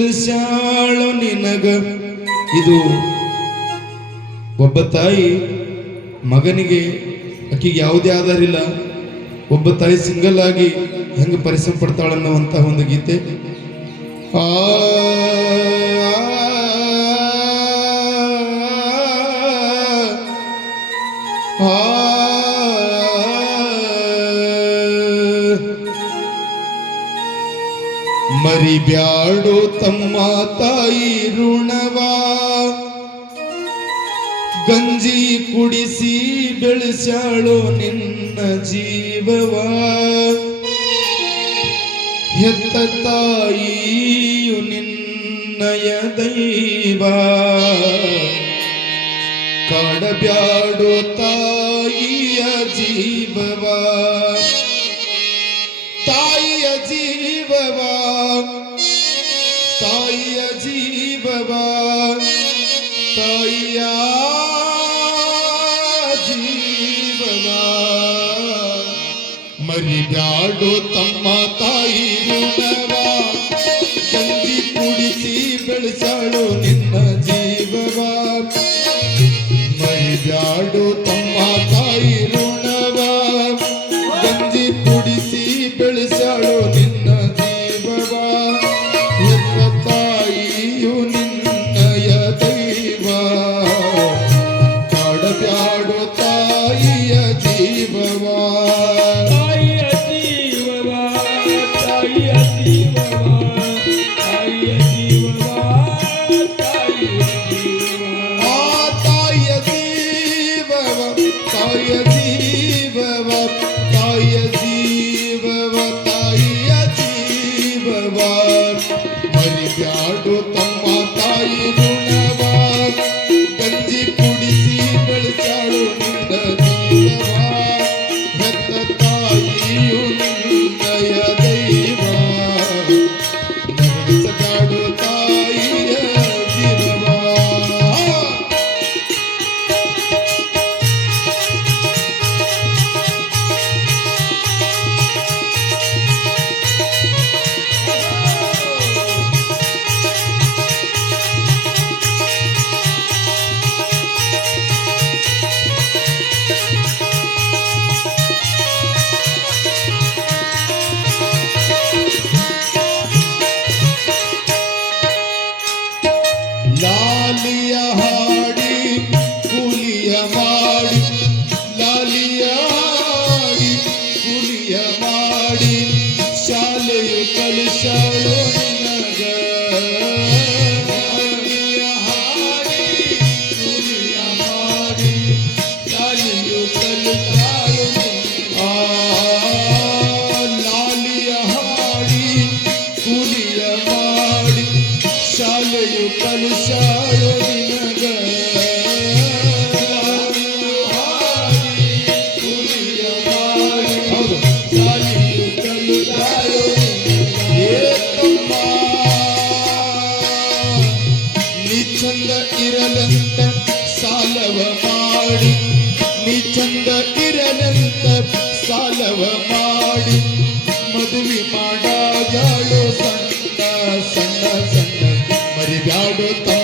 ಬೆಳೆಸ್ಯಾಳು ನಿನಗ. ಇದು ಒಬ್ಬ ತಾಯಿ ಮಗನಿಗೆ, ಆಕಿಗೆ ಯಾವುದೇ ಆಧಾರ ಇಲ್ಲ, ಒಬ್ಬ ತಾಯಿ ಸಿಂಗಲ್ ಆಗಿ ಹೆಂಗೆ ಪರಿಶ್ರಮ ಪಡ್ತಾಳನ್ನುವಂತಹ ಒಂದು ಗೀತೆ. ಆ ಮರಿಬ್ಯಾಡು ತಮ್ಮ ತಾಯಿ ಋಣವಾ, ಗಂಜಿ ಕುಡಿಸಿ ಬೆಳೆಸ್ಯಾಳು ನಿನ್ನ ಜೀವವ. ಹೆತ್ತ ತಾಯಿಯು ನಿನ್ನಯ ದೈವ, ಕಾಡಬ್ಯಾಡು ತಾಯಿಯ ಜೀವವ. ತಾಯಿಯ ಜೀವವ, ತಾಯಿಯ ಜೀವವ, ತಾಯಿಯ ಜೀವವ. ಮರಿಬ್ಯಾಡು ತಮ್ಮ ತಾಯಿ ಋಣವ, ಗಂಜಿ ಕುಡಿಸಿ ಬೆಳೆಸಾಳು ನಿನ್ನ ಜೀವವ. ಮರಿಬ್ಯಾಡು ತಮ್ಮ ತಾಯಿ ಋಣವ, ಗಂಜಿ ಕುಡಿಸಿ ಬೆಳೆಸಾಳು ನಿನ್ನ ಜೀವವ. ಎತ್ತ ತಾಯಿಯು ನಿನ್ನಯ ದೈವ, ಕಾಡಬ್ಯಾಡು ತಾಯಿಯ ಜೀವವ. ತಾಯಿಯ ಜೀವವ, ತಾಯಿಯ ಜೀವವ, ತಾಯಿಯ ಜೀವವ, ತಾಯಿಯ ಜೀವವ. ಆ ತಾಯಿಯ ಜೀವವ, ತಾಯಿಯ ಜೀವವ, ತಾಯಿಯ ಜೀವವ, ತಾಯಿಯ ಜೀವವ. ಮರಿಬ್ಯಾಡು ತಮ್ಮ ತಾಯಿ ಋಣವ, ಗಂಜಿ ಕುಡಿಸಿ ಬೆಳೆಸಾಳು ನಿನ್ನ ಜೀವವ. ಹೆತ್ತ ತಾಯಿಯು ನಿನ್ನಯ ದೈವ, ನಡೆಸಬ್ಯಾಡು ತಾಯಿಯ ಜೀವವ. ಲಾಲಿಯ ಹಾಡಿ ಕೂಲಿಯ ಮಾಡಿ, ಲಾಲಿಯ ಹಾಡಿ ಕೂಲಿಯ ಮಾಡಿ, ಶಾಲೆಯು ಕಲಿಸಾಳು ನಿನಗ. ಲಾಲಿಯ ಹಾಡಿ ಕೂಲಿಯ ಮಾಡಿ, ಶಾಲೆಯು ಕಲಿಸಾಳು ನಿನಗ. ಲಾಲಿಯ ಹಾಡಿ ಕೂಲಿಯ ಮಾಡಿ, ಶಾಲೆಯು ಕಲಿಸಾಳು ನಿನಗ. ಹಾಡಿ ಕೂಲಿಯ ಮಾಡಿ, ಹೌದು, ಶಾಲೆಯು ಕಲಿಸಾಳು ನಿನಗ. ಏಕಮ್ಮ ನೀ ಚಂದ ಇರಲಂತ ಸಾಲವ ಮಾಡಿ, ನೀ ಚಂದ ಇರಲಂತ ಸಾಲವ ಮಾಡಿ, ಮದುವೆ ಮಾಡಾಗಳು ಸಣ್ಣ ಸಣ್ಣ ಸಣ್ಣ. ಮರಿಬ್ಯಾಡು ತಮ್ಮ